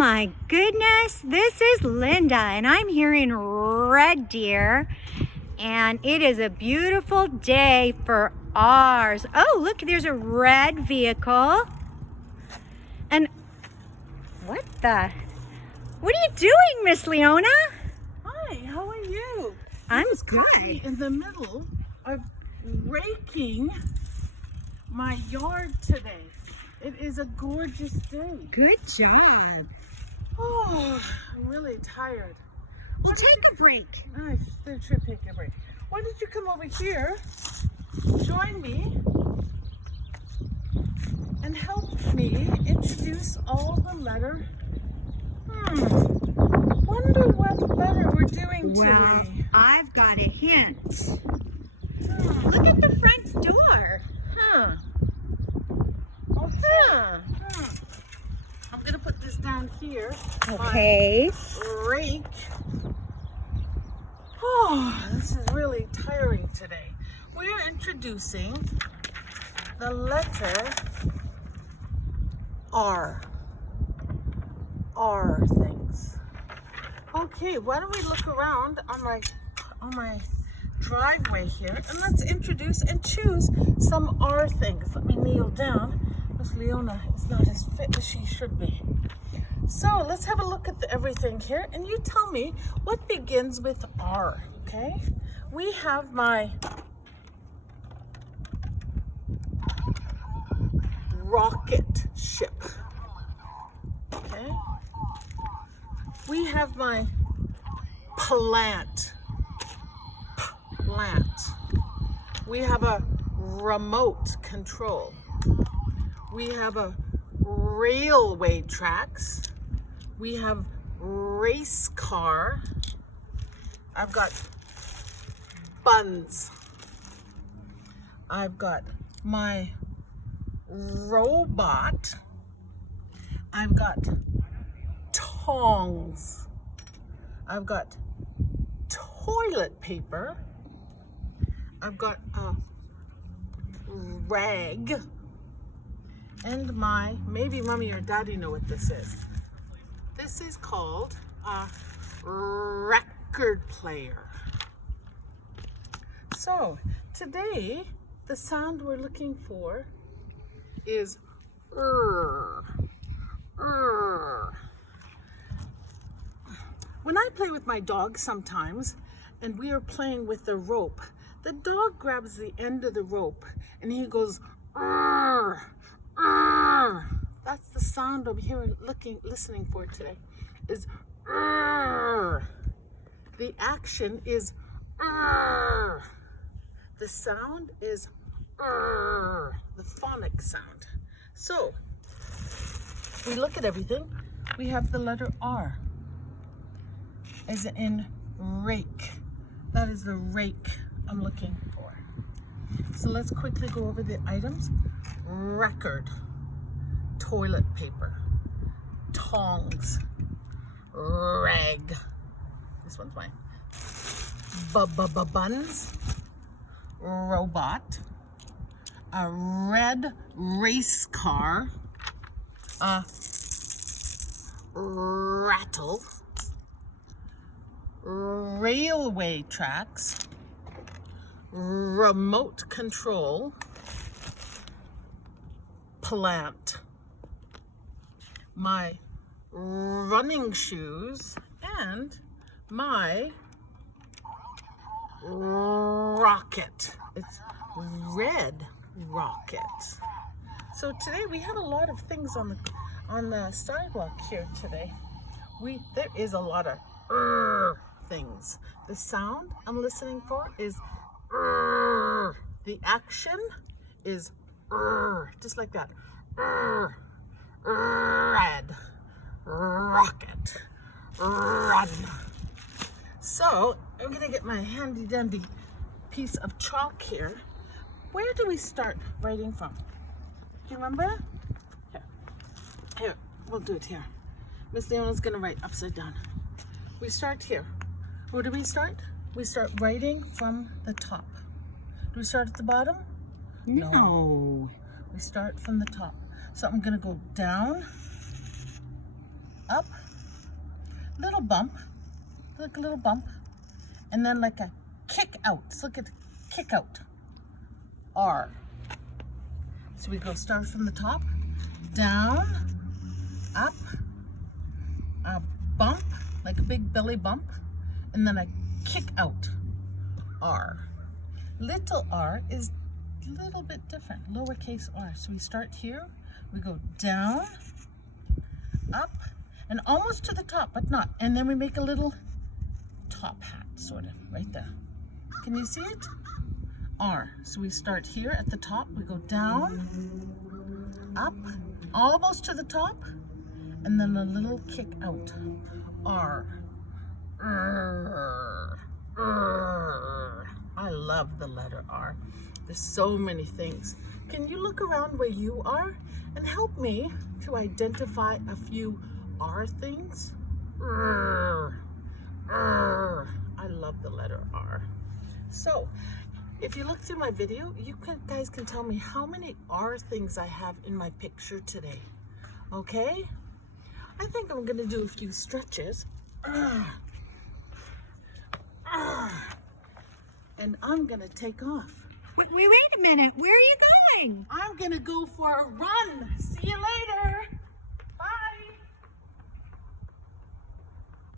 my goodness, this is Linda and I'm here in Red Deer and it is a beautiful day for ours. Oh, look, there's a red vehicle. And what are you doing, Miss Leona? Hi, how are you? I'm Caught good. me in the middle of raking my yard today. It is a gorgeous day. Good job. Oh, I'm really tired. Well, take a break. I should take a break. Why don't you come over here, join me, and help me introduce all the letter? Wonder what letter we're doing Well, today. I've got a hint. Look at the front door. Huh. I'm gonna put this down here. Okay. Rake. Oh, this is really tiring today. We're introducing the letter R. R things. Okay, why don't we look around on my driveway here and let's introduce and choose some R things. Let me kneel down. Miss Leona is not as fit as she should be. So let's have a look at everything here and you tell me what begins with R, okay? We have my rocket ship, okay? We have my plant. We have a remote control. We have a railway tracks. We have race car. I've got buns. I've got my robot. I've got tongs. I've got toilet paper. I've got a rag. And maybe mommy or daddy know what this is. This is called a record player. So today, the sound we're looking for is When I play with my dog sometimes, and we are playing with the rope, the dog grabs the end of the rope and he goes, That's the sound I'm here listening for today, is The action is The sound is the phonic sound. So, we look at everything. We have the letter R, as in rake. That is the rake I'm looking for. So let's quickly go over the items. Record, toilet paper, tongs, rag. This one's mine. Buns, robot, a red race car, a rattle, railway tracks, remote control, plant, my running shoes, and my rocket. It's red rocket. So today we have a lot of things on the sidewalk here today. There is a lot of things. The sound I'm listening for is the action is just like that. Red rocket, run. So I'm gonna get my handy dandy piece of chalk here. Where do we start writing from? Do you remember? Here, we'll do it here. Miss Leona's gonna write upside down. We start here. Where do we start? We start writing from the top. Do we start at the bottom? No. We start from the top. So I'm gonna go down, up, little bump, like a little bump, and then like a kick out. So look at the kick out, R. So we go start from the top, down, up, a bump, like a big belly bump, and then a kick out, R. Little r is a little bit different, lowercase r. So we start here, we go down, up, and almost to the top, but not. And then we make a little top hat, sort of, right there. Can you see it? R. So we start here at the top, we go down, up, almost to the top, and then a little kick out, R. I love the letter R. There's so many things. Can you look around where you are and help me to identify a few R things? I love the letter R. So, if you look through my video, you guys can tell me how many R things I have in my picture today. Okay? I think I'm gonna do a few stretches. And I'm gonna take off. Wait a minute. Where are you going? I'm gonna go for a run. See you later.